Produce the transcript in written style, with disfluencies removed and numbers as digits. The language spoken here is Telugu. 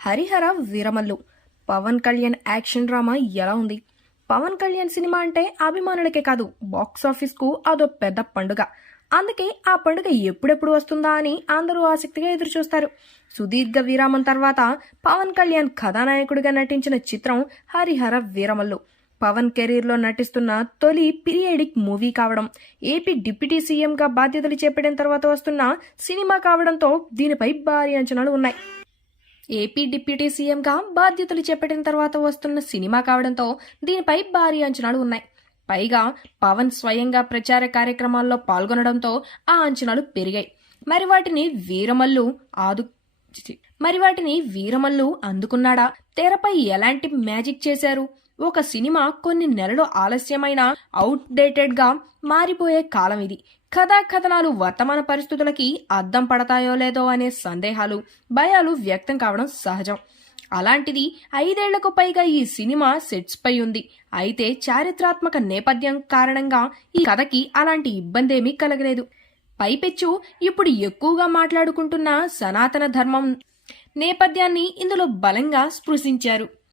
హరిహర వీరమల్లు పవన్ కళ్యాణ్ యాక్షన్ డ్రామా ఎలా ఉంది? పవన్ కళ్యాణ్ సినిమా అంటే అభిమానులకే కాదు, బాక్సాఫీస్ కు అదో పెద్ద పండుగ. అందుకే ఆ పండుగ ఎప్పుడెప్పుడు వస్తుందా అని అందరూ ఆసక్తిగా ఎదురుచూస్తారు. సుదీర్ఘ విరామం తర్వాత పవన్ కళ్యాణ్ కథానాయకుడిగా నటించిన చిత్రం హరిహర వీరమల్లు. పవన్ కెరీర్లో నటిస్తున్న తొలి పీరియాడిక్ మూవీ కావడం, ఏపీ డిప్యూటీ సీఎంగా బాధ్యతలు చేపట్టిన తర్వాత వస్తున్న సినిమా కావడంతో దీనిపై భారీ అంచనాలు ఉన్నాయి. ఏపీ డిప్యూటీ సీఎంగా బాధ్యతలు చేపట్టిన తర్వాత వస్తున్న సినిమా కావడంతో దీనిపై భారీ అంచనాలు ఉన్నాయి. పైగా పవన్ స్వయంగా ప్రచార కార్యక్రమాల్లో పాల్గొనడంతో ఆ అంచనాలు పెరిగాయి. మరి వాటిని వీరమల్లు అందుకున్నాడా? తెరపై ఎలాంటి మ్యాజిక్ చేశారు? ఒక సినిమా కొన్ని నెలలు ఆలస్యమైన అవుట్ డేటెడ్ గా మారిపోయే కాలం ఇది. కథాకథనాలు వర్తమాన పరిస్థితులకి అద్దం పడతాయో లేదో అనే సందేహాలు, భయాలు వ్యక్తం కావడం సహజం. అలాంటిది 5 ఏళ్లకు పైగా ఈ సినిమా సెట్స్ పై ఉంది. అయితే చారిత్రాత్మక నేపథ్యం కారణంగా ఈ కథకి అలాంటి ఇబ్బందేమీ కలగలేదు. పైపెచ్చు ఇప్పుడు ఎక్కువగా మాట్లాడుకుంటున్న సనాతన ధర్మం నేపథ్యాన్ని ఇందులో బలంగా స్పృశించారు.